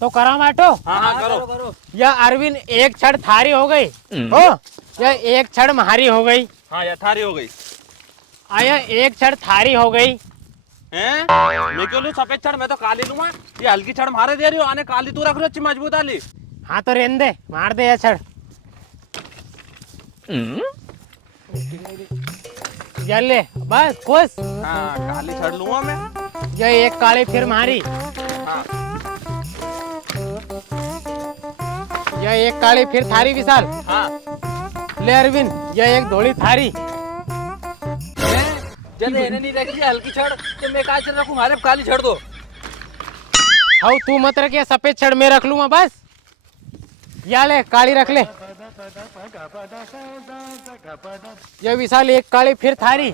तो करा बाटो। हाँ करो। या अरविंद एक छड़ थारी हो गई हो, या एक छड़ महारी हो गई। हाँ या थारी हो गई। आया एक छड़ थारी हो गई। हैं? मैं क्यों लूं सफेद छड़, मैं तो काली लूंगा। ये हल्की छड़ मारे दे रही हो, आने काली तू रख रही हो, अच्छी मजबूत वाली। हाँ तो रहने दे, मार दे ये छड़। ये ले बस खुश। हाँ काली छड़ लूंगा मैं। ये एक काली फिर मारी। हाँ ये एक काली फिर थारी विशाल। हाँ। ले अरविंद, ये एक धोली थारी। जब इन्हें नहीं रखी हल्की छड़ तो मैं काली छड़ रखूं, हमारे काली छड़ दो। हाँ तू मत रख, ये सफेद छड़ मैं रख लूंगा बस। या ले काली रख ले। ये विशाल एक काली फिर थारी।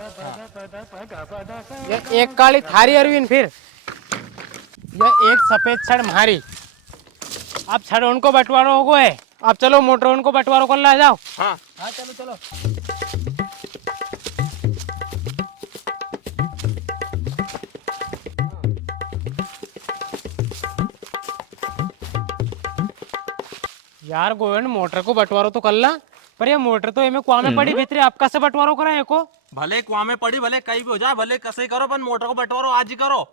ये एक काली थारी अरविंद फिर। ये एक सफेद छड़ मारी। अब छड़ उनको बंटवारो हो गए। अब चलो मोटर उनको बंटवारो कर ला जाओ। हाँ हाँ चलो। यार गोविंद मोटर को बंटवारो तो कर ला, पर ये मोटर तो एमे कुआं में पड़ी भीतरी, आप कैसे बंटवारो करा एको? भले कुआं में पड़ी, भले कहीं भी हो जाए, भले कैसे ही करो, पर मोटर को बंटवारो आज ही करो।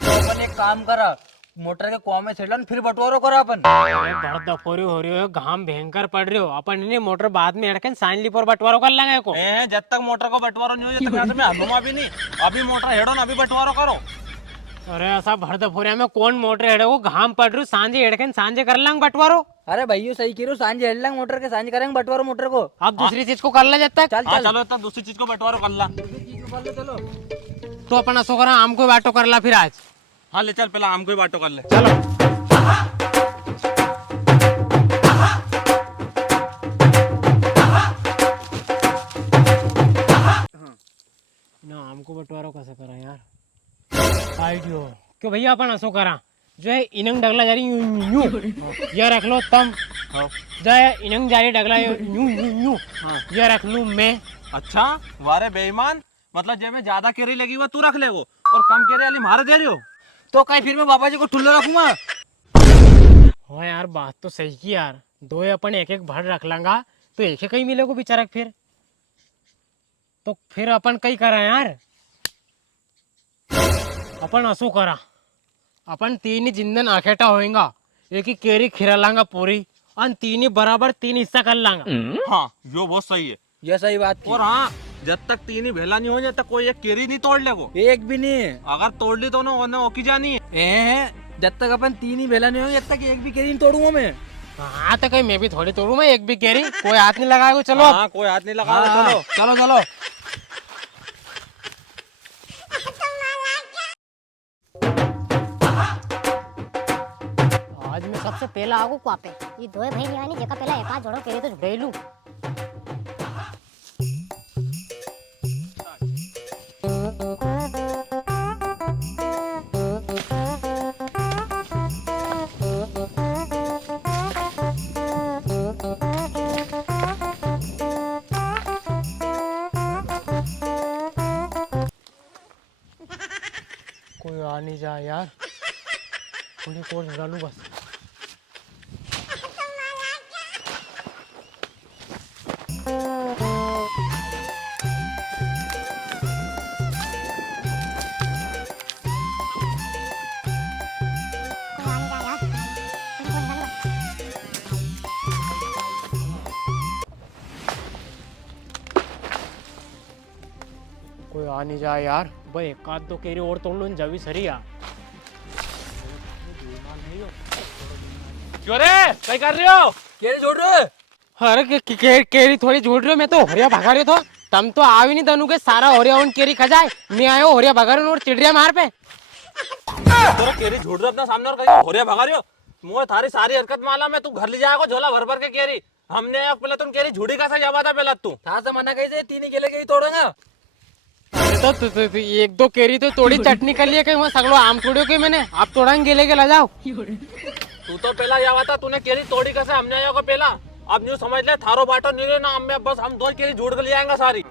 तो अपन एक काम करा, मोटर के कुआं में छेड़न फिर बंटवारो करा अपन। बहुत दफोरी हो रही हो, घाम भयंकर पड़ रही हो, अपन इन्हें मोटर बाद में अड़के सांझली पर बंटवारो कर लेंगे एको। जब तक मोटर को बंटवारो नहीं हो जब तक यहाँ से मैं हलूंगा भी नहीं। अभी मोटर हेडो ना, अभी बंटवारो करो। अरे ऐसा भर दफोरिया में कौन मोटर हेड़े को, घाम पड़ रही सांझे एड़के सांझे कर लेंगे बंटवारो। अरे भैया सही कह रहे हो, सांझे हेड लेंगे मोटर के, सांझे करेंगे बंटवारो मोटर को। अब दूसरी चीज को कर ले जब तक। चल हाँ चल चलो तब दूसरी चीज को बंटवारो कर ला। चलो। तो अपन असो करा आम को बाटो कर ला फिर आज। हाँ ले चल, पहले आम को ही बाटो कर ले। चलो ना आम को बंटवारो कैसे करा यार, आइडियो क्यों भैया अपन असो करा, जो है इनंग डगला जा रही यूं यूं, ये रख लो तम। जो है इनंग जा रही डगला यूं यूं यूं, ये रख लूं मैं। अच्छा वारे बेईमान, मतलब जे में ज्यादा केरी लगी वो तू रख ले वो, और कम केरी वाली मारे दे रही हो। तो कहीं फिर मैं बाबा जी को ठुल्लो रखूंगा। हाँ यार बात तो सही की यार, दो अपन एक एक भर रख लेंगा तो एक ही कहीं मिलेगा बेचारा। फिर तो फिर अपन कहीं करा यार, अपन असो करा, अपन तीन ही जिंदन अखेटा होएगा, एक ही केरी खिरा लांगा पूरी, और तीन ही बराबर तीन हिस्सा कर लांगा। हाँ यो बहुत सही है। ये सही बात की। और हाँ जब तक तीन ही भेला नहीं हो जब तक कोई एक केरी नहीं तोड़ ले को। एक भी नहीं। अगर तोड़ ली तो ना ओकी जानी है। जब तक अपन तीन ही बेला नहीं होंगे जब तक एक भी केरी नहीं तोड़ूंगा मैं। हाँ तो कहीं मैं भी थोड़ी तोड़ू, मैं एक भी केरी, कोई हाथ नहीं लगाएगा। चलो हाँ कोई हाथ नहीं लगा। हाँ, चलो चलो चलो। आज मैं सबसे पहला आगू कुआ पे, ये दो भाई नहीं आनी जेका पहला एक हाथ जोड़ो केरी तो जुड़े लू। कोई आ नहीं जा यार, थोड़ी कोर डालू बस। कोई आ नहीं जा यार, भाई एक आध दो केरी और तोड़ लो जब सही यार। क्यों रे क्या कर रहे हो? केरी जोड़ रहे हो? अरे केरी थोड़ी जोड़ रही हो, मैं तो होरिया भगा रही हो। तम तो आ भी नहीं तनु के सारा होरिया उन केरी खजाए, मैं आयो होरिया भगा रही हूँ और चिड़िया मार पे। तो केरी झूठ रहे अपना सामने और कहीं होरिया भगा रही हो। मुझे थारी सारी हरकत मालूम है, तू घर ले जाएगा झोला भर भर के केरी। हमने पहले तुम केरी झूठी का सा जावा था पहले तू। था से मना कैसे तीन ही केले के ही तोड़ेंगे। तो एक दो केरी तो तोड़ी चटनी कर लिया कहीं, सगलो आम तोड़ियो के मैंने, आप तोड़ाएंगे गेले के ला जाओ। तू तो पहला जावा था, तूने केरी तोड़ी कैसे, हमने आया को पहला। अब न्यू समझ ले थारो बाटो नहीं ना, हम बस हम दो केरी जोड़ कर ले आएंगे सारी।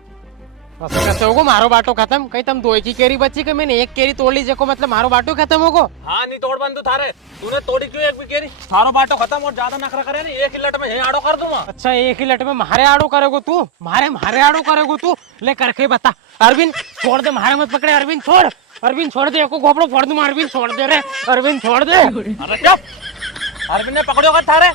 असं कसं होगो मारो बाटो खत्म कहीं तुम दो की केरी बची कि मैंने एक केरी तोड़ ली जेको मतलब मारो बाटो खत्म होगो। हाँ नहीं तोड़ बंद थारे, तूने तोड़ी क्यों एक भी केरी? सारो बाटो खत्म और ज्यादा नखरा करे नहीं, एक ही लट में यही आड़ो कर दूंगा। अच्छा एक ही लट में मारे आड़ो करेगो तू, मारे आड़ो करेगो तू, ले करके बता। अरविंद छोड़ दे, मारे मत पकड़े अरविंद, छोड़ अरविंद छोड़ दे, एको घोपड़ो फोड़ दूं अरविंद, छोड़ दे रे अरविंद छोड़ दे। अरे चुप, अरविंद ने पकड़ो कर थारे।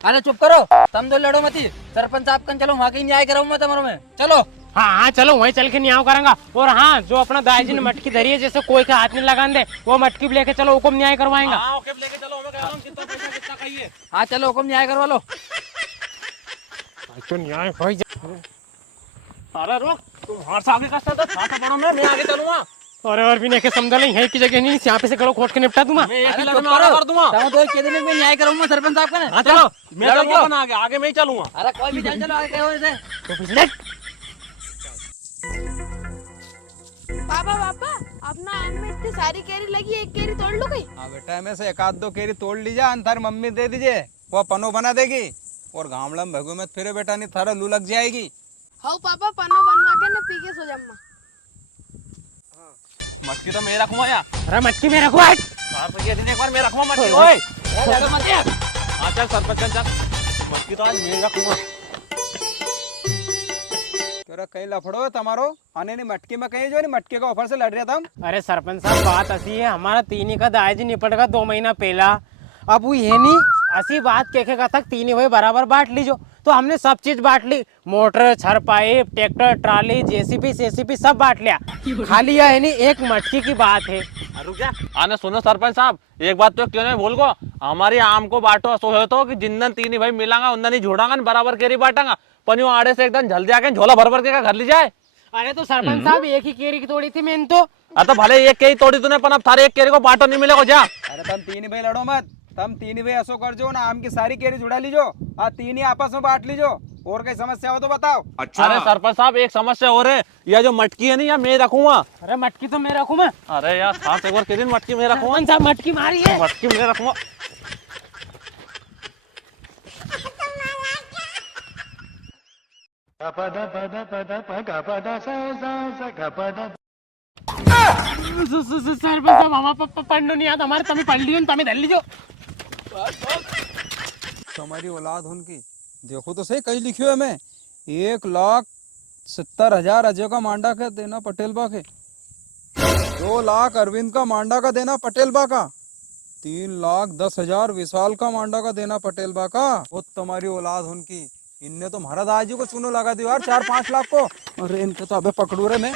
अरे चुप करो, तुम दो लड़ो मती। सरपंच साहब कन चलो, वहाँ कहीं न्याय कराऊं मैं तुम्हारे में, चलो। हाँ हाँ चलो वहीं चल के न्याय करेंगा। और हाँ जो अपना दादाजी ने मटकी धरी है जैसे कोई के हाथ नहीं लगान दे, वो मटकी भी लेके चलो, हुकुम न्याय करवाएंगा। हाँ ओके लेके चलो, हमें कह रहा हूँ कितना पैसा कितना कहिए। हाँ चलो, हुकुम न्याय करवा लो। तो न्याय हो अरे रुक, तुम हमारे से आगे कसता था, खासा बड़ो मैं आगे चलूंगा। अरे अरविंद एक समझा नहीं है की जगह नहीं, यहाँ पे से करो खोट के निपटा दूंगा। मैं एक ही अरे लट चुप में आड़ा करो, कर दूंगा। तुम दो के दिन में न्याय कराऊंगा सरपंच साहब का। हाँ चलो, मैं लड़ो, चलूंगा आगे, आगे मैं ही चलूंगा। अरे कोई भी चल, चलो आगे कहो इसे। तो फिर लेट। पापा पापा अपना आम में इतनी सारी केरी लगी, एक केरी तोड़ लो गई। हाँ बेटा, में से एक आध दो केरी तोड़ लीजिए, अंतर मम्मी दे दीजिए, वो पनो बना देगी। और गामड़म भगू मत फिरे बेटा, नहीं थारा लू लग जाएगी। हाँ पापा पन्नो बनवा के ना पी के सो जम्मा। मटकी तो मैं रखूंगा यार। अरे मटकी में रखो हट। तो ये दिन एक बार मैं रखूंगा मटकी। ओए लड़ो मत यार। हाँ चल सरपंच चल, मटकी तो आज मैं रखूंगा। क्यों कहीं लफड़ो है तुम्हारो, आने नहीं मटकी में कहीं जो नहीं मटकी का ऑफर से लड़ रहे था हम। अरे सरपंच साहब बात ऐसी है, हमारा तीन ही का दादाजी निपट गया 2 महीना पहला। अब वो ये नहीं ऐसी बात कहेगा तक तीन ही भाई बराबर बांट लीजो, तो हमने सब चीज बांट ली, मोटर छर पाइप ट्रैक्टर ट्राली जेसीबी सेसीबी सब बांट लिया, खाली है नहीं एक मटकी की बात है। रुक जा, आने सुनो सरपंच साहब, एक बात तो क्यों नहीं भूल गो, हमारी आम को बांटो सो है तो कि जिंदन तीन ही भाई मिलांगा उन्दन ही जोड़ांगा बराबर केरी बांटांगा, पनियो आड़े से एकदम जल्दी आके झोला भर भर के घर ले जाए। अरे तो सरपंच साहब एक ही केरी की तोड़ी थी मैंने तो। तो भले एक केरी तोड़ी तूने, पर अब थारे एक केरी को बांटो नहीं मिलेगा जा। अरे तुम तीन ही भाई लड़ो मत, तुम तीन ही भाई ऐसो कर जो ना, आम की सारी केरी जुड़ा लीजो, और तीन ही आपस में बांट लीजो, और कोई समस्या हो तो बताओ। अरे सरपंच साहब एक समस्या हो रही, यह जो मटकी है नहीं, या मैं रखूंगा। अरे मटकी तो मैं रखूँ मैं। अरे यार साथ एक बार के दिन मटकी मैं रखूंगा। सरपंच साहब मटकी मारी है। मटकी मैं रखूंगा। सरपंच साहब हमारा पढ़ने नहीं आता, हमारे तभी पढ़ लियो तभी धर लीजो। तुम्हारी औलाद उनकी देखो तो सही, कहीं लिखियो है मैं 1,70,000 अजय का मांडा का देना पटेल बा के, 2 लाख अरविंद का मांडा का देना पटेल बा का, 3,10,000 विशाल का मांडा का देना पटेल बा का। वो तुम्हारी औलाद उनकी, इनने तो महाराज आज को चुनो लगा दिया यार 4-5 लाख को। अरे इनके तो अबे पकड़ू रे मैं।